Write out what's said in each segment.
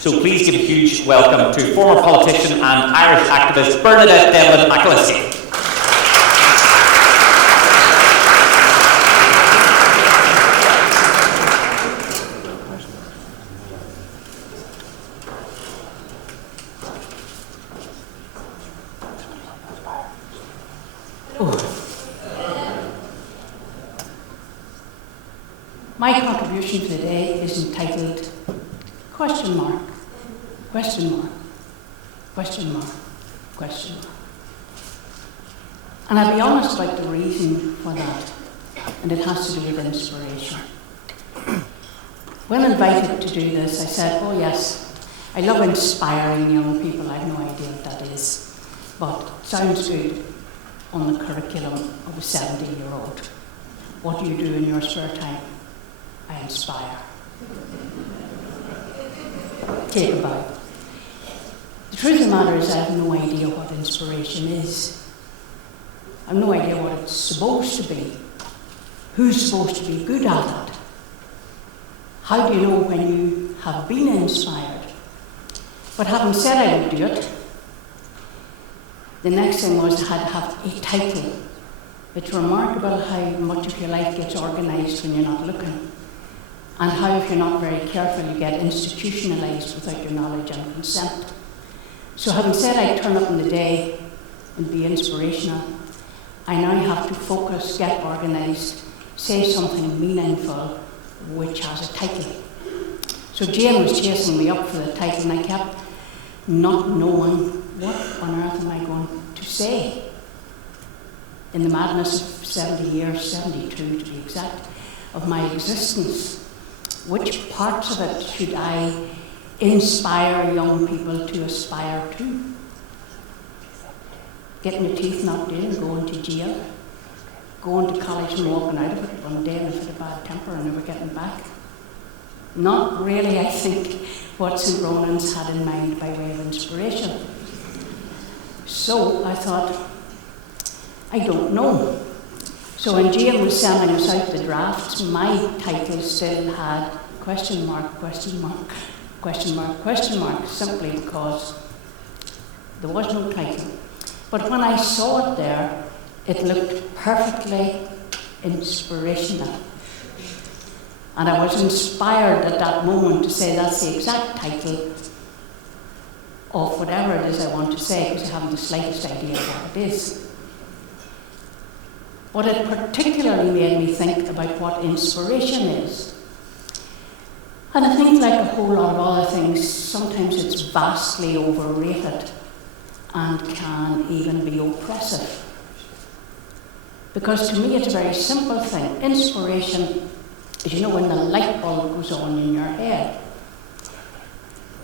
So please give a huge welcome to former politician and Irish activist Bernadette Devlin McAliskey. My contribution today is entitled question mark, question mark, question mark, question mark. And I'll be honest about the reason for that, and it has to do with inspiration. When invited to do this, I said, oh yes, I love inspiring young people. I have no idea what that is, but it sounds good on the curriculum of a 70-year-old. What do you do in your spare time? I inspire. Take a bow. The truth of the matter is I have no idea what inspiration is. I have no idea what it's supposed to be. Who's supposed to be good at it? How do you know when you have been inspired? But having said I would do it, the next thing was I had to have a title. It's remarkable how much of your life gets organised when you're not looking, and how, if you're not very careful, you get institutionalised without your knowledge and consent. So having said I'd turn up in the day and be inspirational, I now have to focus, get organised, say something meaningful, which has a title. So Jane was chasing me up for the title, and I kept not knowing what on earth am I going to say. In the madness of 70 years, 72 to be exact, of my existence, which parts of it should I inspire young people to aspire to? Getting your teeth knocked in, going to jail, going to college and walking out of it one day in a fit of bad temper and never getting back. Not really, I think, what St Ronans had in mind by way of inspiration. So I thought, I don't know. So when Jane was sending us out the drafts, my title still had question mark, question mark, question mark, question mark, simply because there was no title. But when I saw it there, it looked perfectly inspirational. And I was inspired at that moment to say that's the exact title of whatever it is I want to say, because I haven't the slightest idea what it is. But it particularly made me think about what inspiration is. And I think, like a whole lot of other things, sometimes it's vastly overrated and can even be oppressive. Because to me it's a very simple thing. Inspiration is, you know, when the light bulb goes on in your head.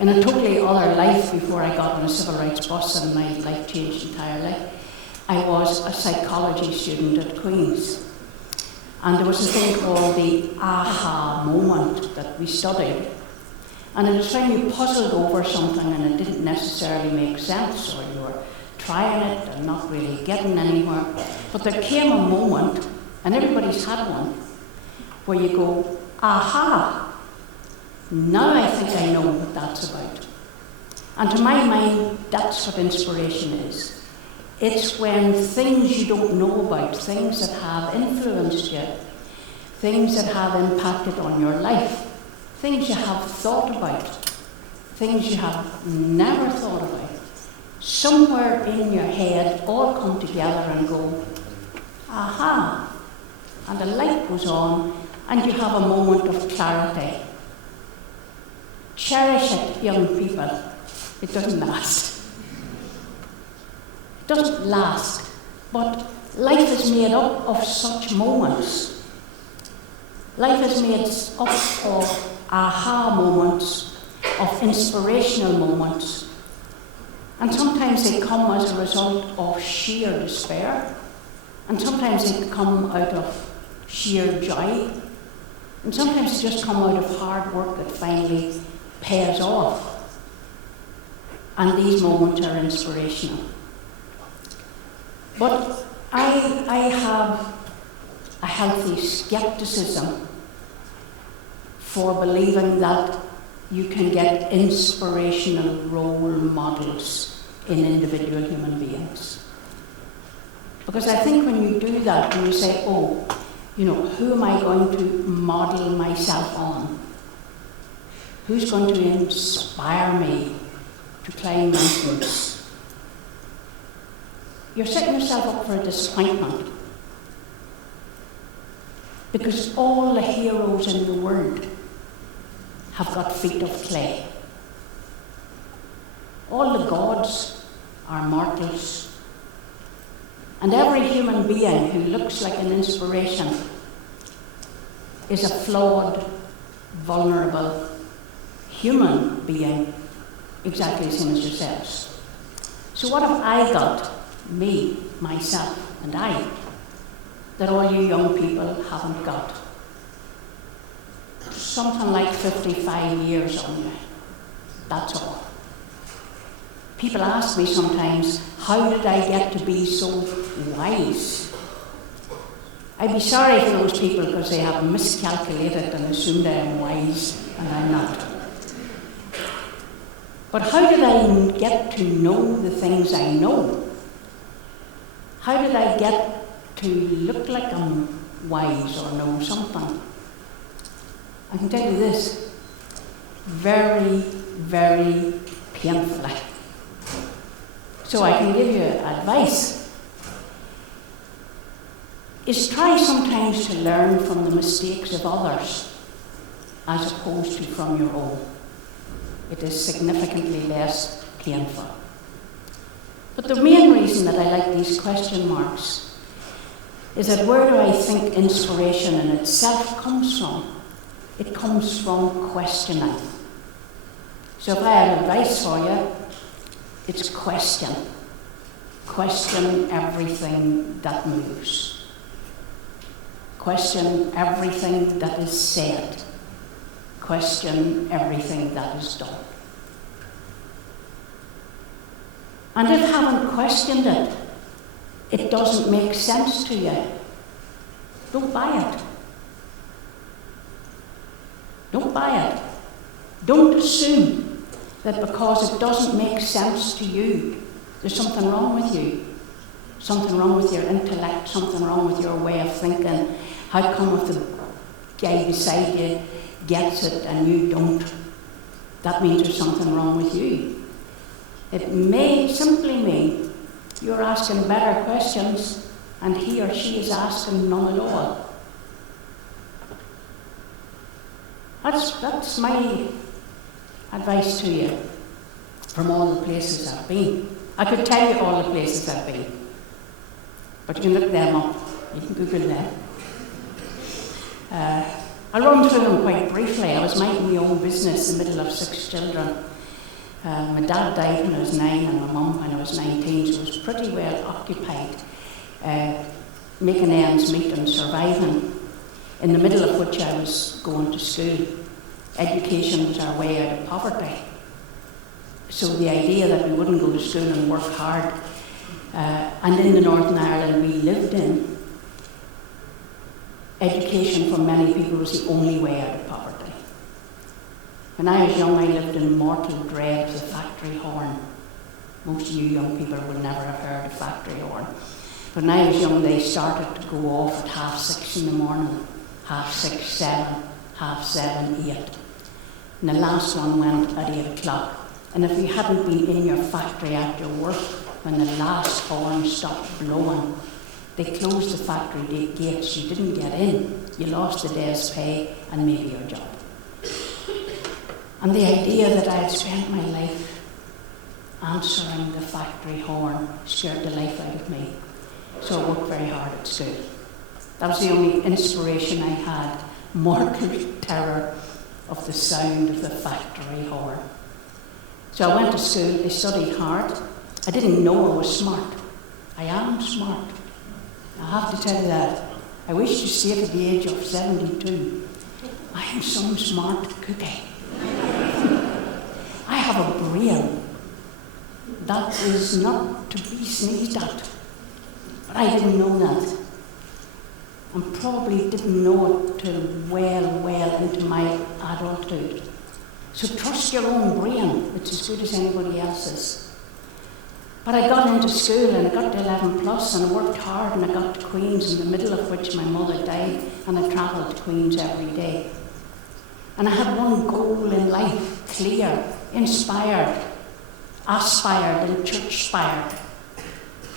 In a totally other life, before I got on a civil rights bus and my life changed entirely, I was a psychology student at Queen's. And there was a thing called the aha moment that we studied. And it was when you puzzled over something and it didn't necessarily make sense, or you were trying it and not really getting anywhere. But there came a moment, and everybody's had one, where you go, aha, now I think I know what that's about. And to my mind, that's what inspiration is. It's when things you don't know about, things that have influenced you, things that have impacted on your life, things you have thought about, things you have never thought about, somewhere in your head all come together and go, aha, and the light goes on and you have a moment of clarity. Cherish it, young people. It doesn't last. It doesn't last, but life is made up of such moments. Life is made up of aha moments, of inspirational moments, and sometimes they come as a result of sheer despair, and sometimes they come out of sheer joy, and sometimes they just come out of hard work that finally pays off. And these moments are inspirational. But I have a healthy skepticism for believing that you can get inspirational role models in individual human beings. Because I think when you do that, when you say, oh, who am I going to model myself on? Who's going to inspire me to climb mountains? You're setting yourself up for a disappointment. Because all the heroes in the world have got feet of clay. All the gods are mortals. And every human being who looks like an inspiration is a flawed, vulnerable human being, exactly the same as yourselves. So what have I got, me, myself, and I, that all you young people haven't got? Something like 55 years on you. That's all. People ask me sometimes, how did I get to be so wise? I'd be sorry for those people because they have miscalculated and assumed I am wise, and I'm not. But how did I get to know the things I know? How did I get to look like I'm wise or know something? I can tell you this, very, very painfully. So I can give you advice. Is try sometimes to learn from the mistakes of others as opposed to from your own. It is significantly less painful. But the main reason that I like these question marks is that where do I think inspiration in itself comes from? It comes from questioning. So if I have advice for you, it's question. Question everything that moves. Question everything that is said. Question everything that is done. And if having questioned it, it doesn't make sense to you, don't buy it. Don't buy it. Don't assume that because it doesn't make sense to you, there's something wrong with you. Something wrong with your intellect, something wrong with your way of thinking. How come if the guy beside you gets it and you don't? That means there's something wrong with you. It may simply mean you're asking better questions and he or she is asking none at all. That's my advice to you from all the places I've been. I could tell you all the places I've been, but you can look them up. You can Google them. I'll run through them quite briefly. I was minding my own business in the middle of 6 children. My dad died when I was 9 and my mum when I was 19, so I was pretty well occupied making ends meet and surviving, in the middle of which I was going to school. Education was our way out of poverty. So the idea that we wouldn't go to school and work hard, and in the Northern Ireland we lived in, education for many people was the only way out of poverty. When I was young, I lived in mortal dread of the factory horn. Most of you young people would never have heard of factory horn. But when I was young, they started to go off at 6:30 in the morning, 6:30, 7, 7:30, 8. And the last one went at 8 o'clock. And if you hadn't been in your factory after work when the last horn stopped blowing, they closed the factory gates. You didn't get in. You lost a day's pay and maybe your job. And the idea that I had spent my life answering the factory horn scared the life out of me. So I worked very hard at school. That was the only inspiration I had, mortal terror of the sound of the factory horn. So I went to school, I studied hard. I didn't know I was smart. I am smart. I have to tell you that. I wish to see it at the age of 72. I am some smart cookie. I have a brain that is not to be sneezed at. But I didn't know that. And probably didn't know it till well into my adulthood. So trust your own brain, it's as good as anybody else's. But I got into school and I got to 11 plus and I worked hard and I got to Queen's, in the middle of which my mother died, and I travelled to Queen's every day. And I had one goal in life, clear, inspired, aspired and church-spired.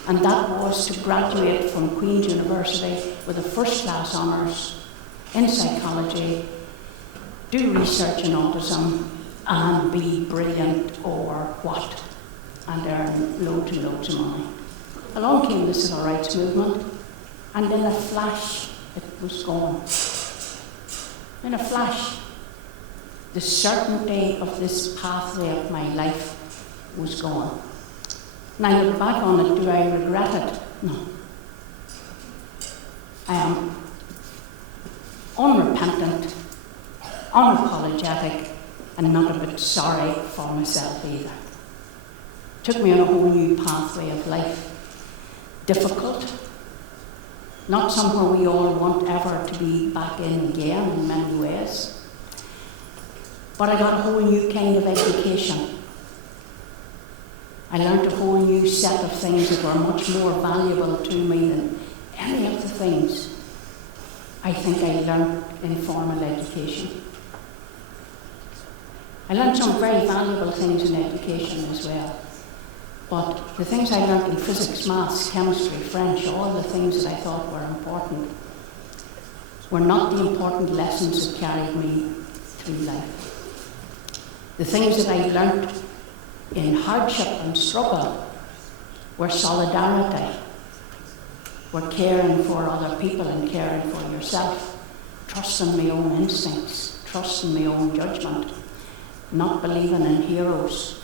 And that was to graduate from Queen's University with a first-class honours in psychology, do research in autism, and be brilliant or what, and earn loads and loads of money. Along came the civil rights movement, and in a flash, it was gone. In a flash, the certainty of this pathway of my life was gone. And I look back on it, do I regret it? No. I am unrepentant, unapologetic, and not a bit sorry for myself either. Took me on a whole new pathway of life. Difficult, not somewhere we all want ever to be back in again in many ways. But I got a whole new kind of education. I learned a whole new set of things that were much more valuable to me than any of the things I think I learned in formal education. I learned some very valuable things in education as well. But the things I learned in physics, maths, chemistry, French, all the things that I thought were important, were not the important lessons that carried me through life. The things that I learned in hardship and struggle were solidarity, were caring for other people and caring for yourself, trusting my own instincts, trusting my own judgment, not believing in heroes,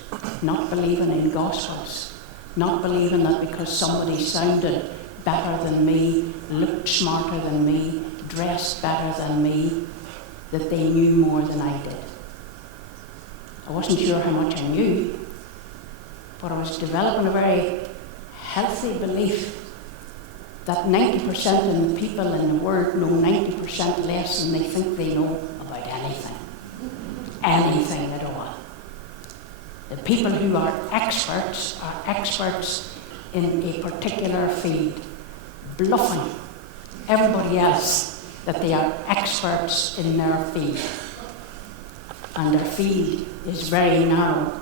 not believing in gospels, not believing that because somebody sounded better than me, looked smarter than me, dressed better than me, that they knew more than I did. I wasn't sure how much I knew, but I was developing a very healthy belief that 90% of the people in the world know 90% less than they think they know about anything. Anything at all. The people who are experts in a particular field, bluffing everybody else that they are experts in their field. And their field is very narrow.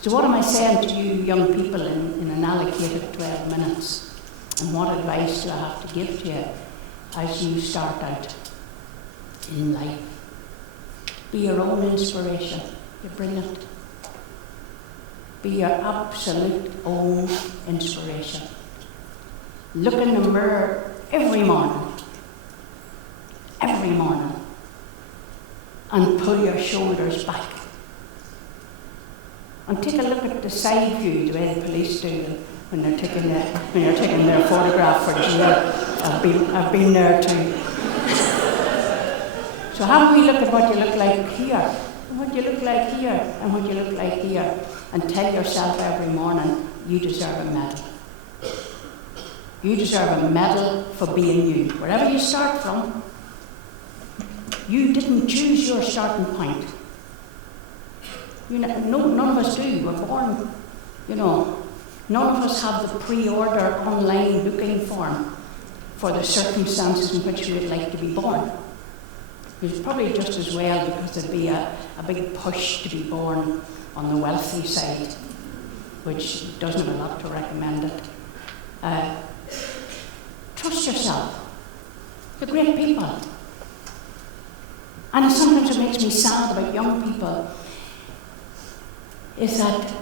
So what am I saying to you young people in an allocated 12 minutes? And what advice do I have to give to you as you start out in life? Be your own inspiration. You're brilliant. Be your absolute own inspiration. Look in the mirror every morning, and pull your shoulders back. And take a look at the side view, the way the police do when they're taking their photograph for jail. I've been there too. So have we look at what you look like here, and what you look like here, and what you look like here, and tell yourself every morning, you deserve a medal. You deserve a medal for being you. Wherever you start from, you didn't choose your starting point. None of us do. We're born, none of us have the pre-order online booking form for the circumstances in which we would like to be born. It's probably just as well, because there'd be a big push to be born on the wealthy side, which doesn't have a lot to recommend it. Trust yourself. You're great people. And sometimes what makes me sad about young people is that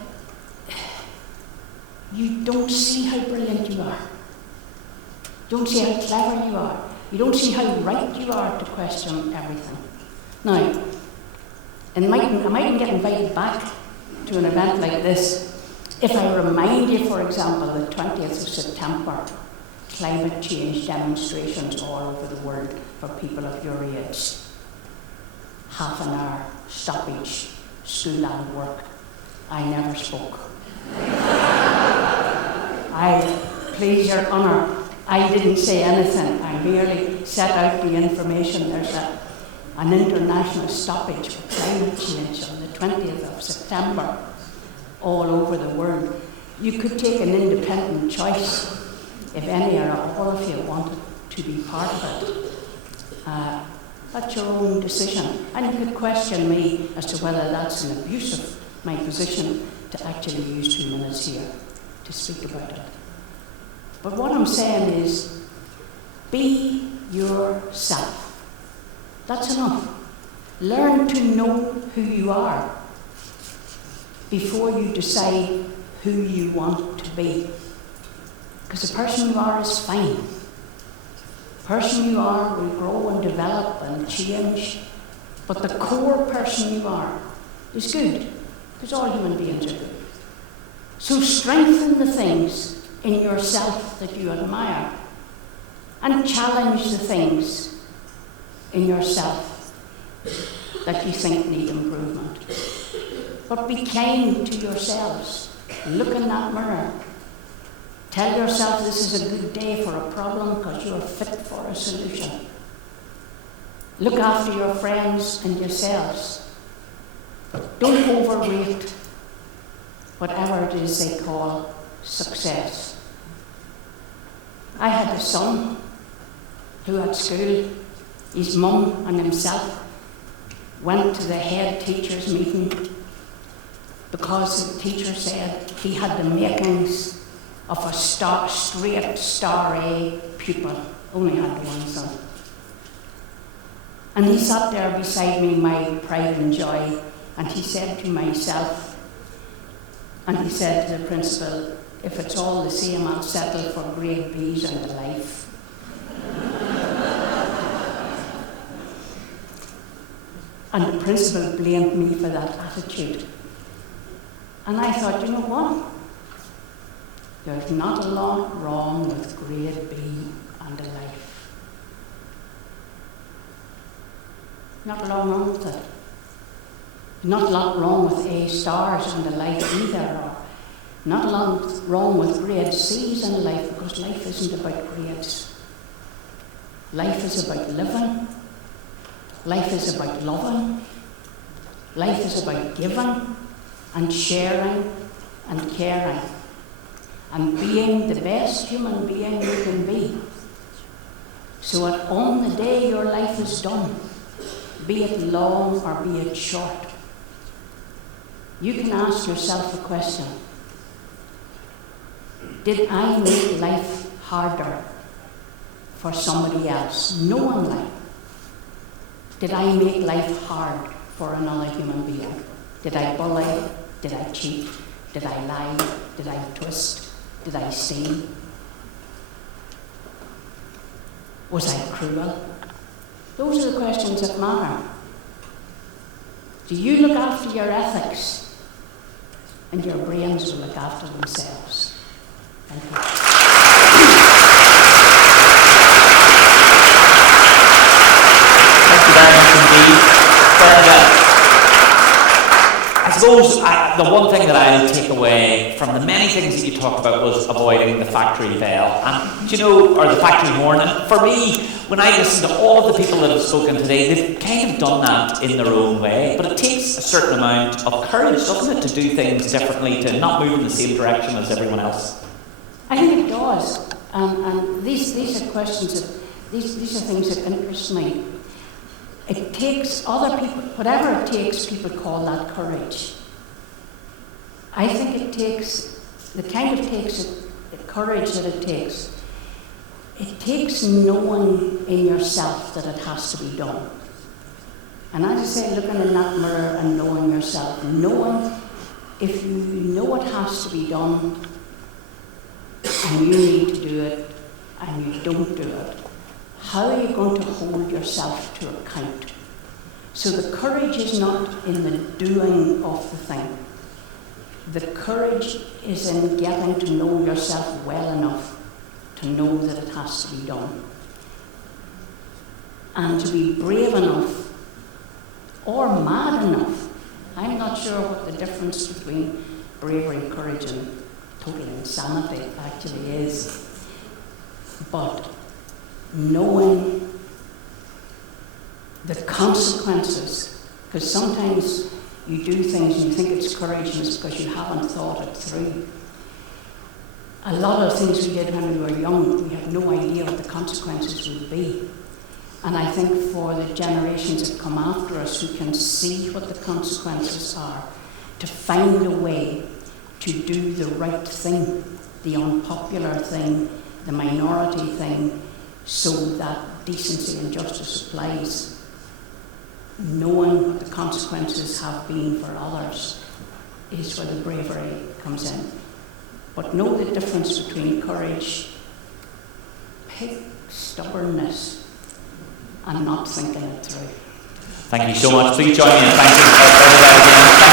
you don't see how brilliant you are. You don't see how clever you are. You don't see how right you are to question everything. Now, I mightn't get invited back to an event like this if I remind you, for example, the 20th of September, climate change demonstrations all over the world for people of your age. Half an hour stoppage, school and work. I never spoke. Please your honour, I didn't say anything. I merely set out the information. There's an international stoppage for climate change on the 20th of September all over the world. You could take an independent choice if any or all of you wanted to be part of it. That's your own decision. And you could question me as to whether that's an abuse of my position to actually use 2 minutes here to speak about it. But what I'm saying is, be yourself. That's enough. Learn to know who you are before you decide who you want to be. Because the person you are is fine. The person you are will grow and develop and change, but the core person you are is good, because all human beings are good. So strengthen the things in yourself that you admire, and challenge the things in yourself that you think need improvement. But be kind to yourselves. Look in that mirror. Tell yourself this is a good day for a problem because you are fit for a solution. Look after your friends and yourselves. Don't overrate whatever it is they call success. I had a son who at school, his mum and himself went to the head teacher's meeting because the teacher said he had the makings of a straight star A pupil. Only had one son. And he sat there beside me, my pride and joy, and he said to myself, and he said to the principal, if it's all the same, I'll settle for grade B's and life. And the principal blamed me for that attitude. And I thought, you know what? There's not a lot wrong with grade B and a life. Not a lot wrong with it. Not a lot wrong with A stars and a life either, or not a lot wrong with grade C's and life, because life isn't about grades. Life is about living. Life is about loving. Life is about giving and sharing and caring and being the best human being you can be. So that on the day your life is done, be it long or be it short, you can ask yourself a question. Did I make life harder for somebody else? Knowingly. Did I make life hard for another human being? Did I bully? Did I cheat? Did I lie? Did I twist? Did I steal? Was I cruel? Those are the questions that matter. Do you look after your ethics? And your brains will look after themselves. Thank you. Thank you very much indeed. Bernadette, I suppose the one thing that I'll take away from the many things that you talked about was avoiding the factory bell, and or the factory horn. And for me, when I listen to all of the people that have spoken today, they've kind of done that in their own way. But it takes a certain amount of courage, doesn't it, to do things differently, to not move in the same direction as everyone else? I think it does. And these are questions that these are things that interest me. It takes other people, whatever it takes, people call that courage. I think it takes, the courage that it takes knowing in yourself that it has to be done. And as I say, looking in that mirror and knowing yourself, knowing if you know it has to be done and you need to do it and you don't do it, how are you going to hold yourself to account? So the courage is not in the doing of the thing. The courage is in getting to know yourself well enough to know that it has to be done. And to be brave enough, or mad enough. I'm not sure what the difference between bravery, courage, and total insanity actually is. But knowing the consequences, because sometimes you do things and you think it's courage and it's because you haven't thought it through. A lot of things we did when we were young, we had no idea what the consequences would be. And I think for the generations that come after us who can see what the consequences are, to find a way to do the right thing, the unpopular thing, the minority thing, so that decency and justice applies, knowing what the consequences have been for others, is where the bravery comes in. But know the difference between courage, stubbornness, and not thinking it through. Thank you so much. Please join me in thanking Bernadette again.